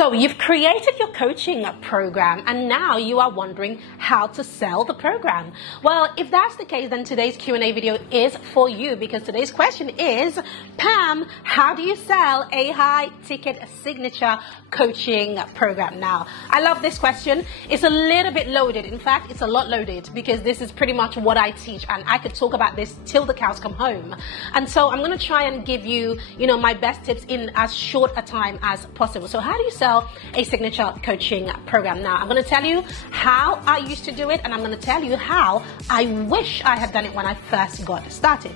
So you've created your coaching program and now you are wondering how to sell the program. Well, if that's the case, then today's Q&A video is for you, because today's question is, Pam, how do you sell a high ticket signature coaching program? Now, I love this question. It's a little bit loaded. In fact, it's a lot loaded because this is pretty much what I teach, and I could talk about this till the cows come home. And so I'm going to try and give you, my best tips in as short a time as possible. So how do you sell a signature coaching program? Now, I'm going to tell you how I used to do it, and I'm going to tell you how I wish I had done it when I first got started.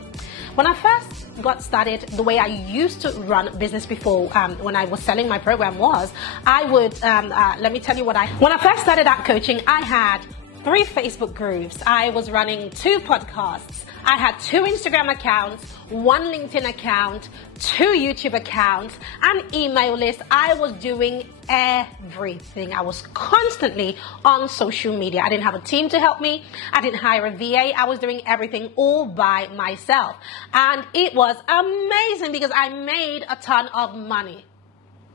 When I first got started, the way I used to run business before, when I was selling my program, was I would, let me tell you when I first started out coaching, I had 3 Facebook groups, I was running 2 podcasts, I had 2 Instagram accounts, 1 LinkedIn account, 2 YouTube accounts, an email list. I was doing everything. I was constantly on social media. I didn't have a team to help me. I didn't hire a VA. I was doing everything all by myself. And it was amazing because I made a ton of money.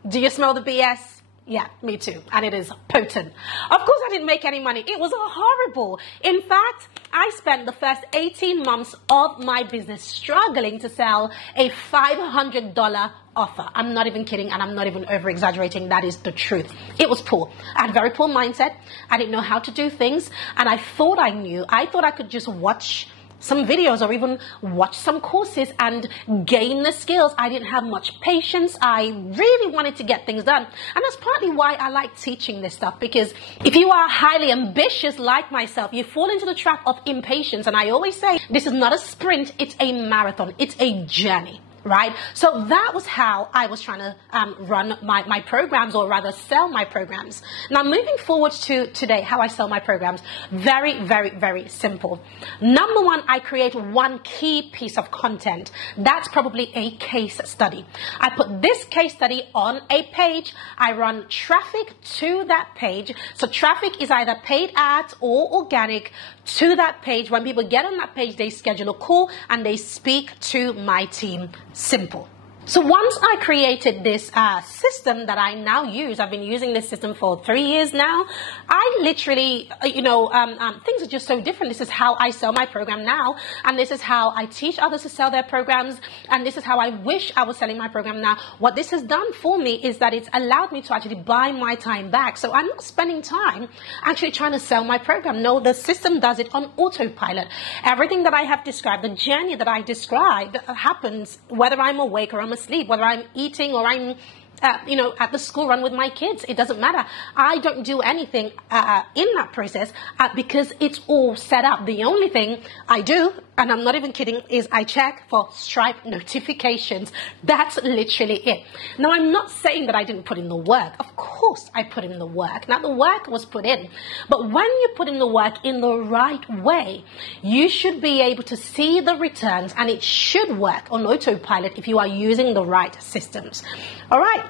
Do you smell the BS? Yeah, me too. And it is potent. Of course, I didn't make any money. It was horrible. In fact, I spent the first 18 months of my business struggling to sell a $500 offer. I'm not even kidding, and I'm not even over exaggerating. That is the truth. It was poor. I had a very poor mindset. I didn't know how to do things, and I thought I knew. I thought I could just watch some videos or even watch some courses and gain the skills. I didn't have much patience. I really wanted to get things done. And that's partly why I like teaching this stuff, because if you are highly ambitious like myself, you fall into the trap of impatience. And I always say, this is not a sprint, it's a marathon. It's a journey. Right? So that was how I was trying to run my programs, or rather sell my programs. Now, moving forward to today, how I sell my programs, very, very, very simple. Number one, I create one key piece of content. That's probably a case study. I put this case study on a page. I run traffic to that page. So traffic is either paid ads or organic to that page. When people get on that page, they schedule a call and they speak to my team. Simple. So once I created this system that I now use, I've been using this system for 3 years now. I literally, things are just so different. This is how I sell my program now, and this is how I teach others to sell their programs, and this is how I wish I was selling my program now. What this has done for me is that it's allowed me to actually buy my time back. So I'm not spending time actually trying to sell my program. No, the system does it on autopilot. Everything that I have described, the journey that I described, happens whether I'm awake or I'm asleep, whether I'm eating or I'm at the school run with my kids. It doesn't matter. I don't do anything in that process because it's all set up. The only thing I do, and I'm not even kidding, is I check for Stripe notifications. That's literally it. Now, I'm not saying that I didn't put in the work. Of course I put in the work. Now, the work was put in. But when you put in the work in the right way, you should be able to see the returns, and it should work on autopilot if you are using the right systems. All right.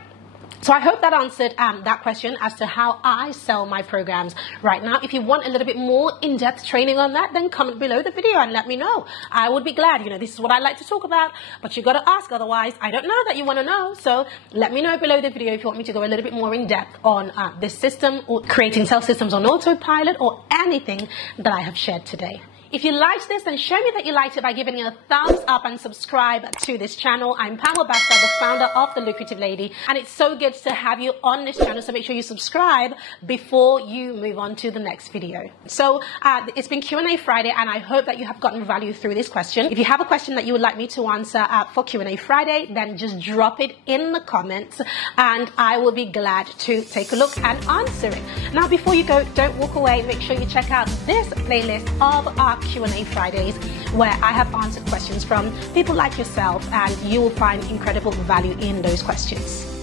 So I hope that answered that question as to how I sell my programs right now. If you want a little bit more in-depth training on that, then comment below the video and let me know. I would be glad. This is what I like to talk about, but you got to ask. Otherwise, I don't know that you want to know. So let me know below the video if you want me to go a little bit more in-depth on this system, or creating sales systems on autopilot, or anything that I have shared today. If you liked this, then show me that you liked it by giving it a thumbs up and subscribe to this channel. I'm Pam Obasa, the founder of The Lucrative Lady, and it's so good to have you on this channel, so make sure you subscribe before you move on to the next video. So it's been Q&A Friday, and I hope that you have gotten value through this question. If you have a question that you would like me to answer for Q&A Friday, then just drop it in the comments, and I will be glad to take a look and answer it. Now, before you go, don't walk away. Make sure you check out this playlist of our Q&A Fridays, where I have answered questions from people like yourself, and you will find incredible value in those questions.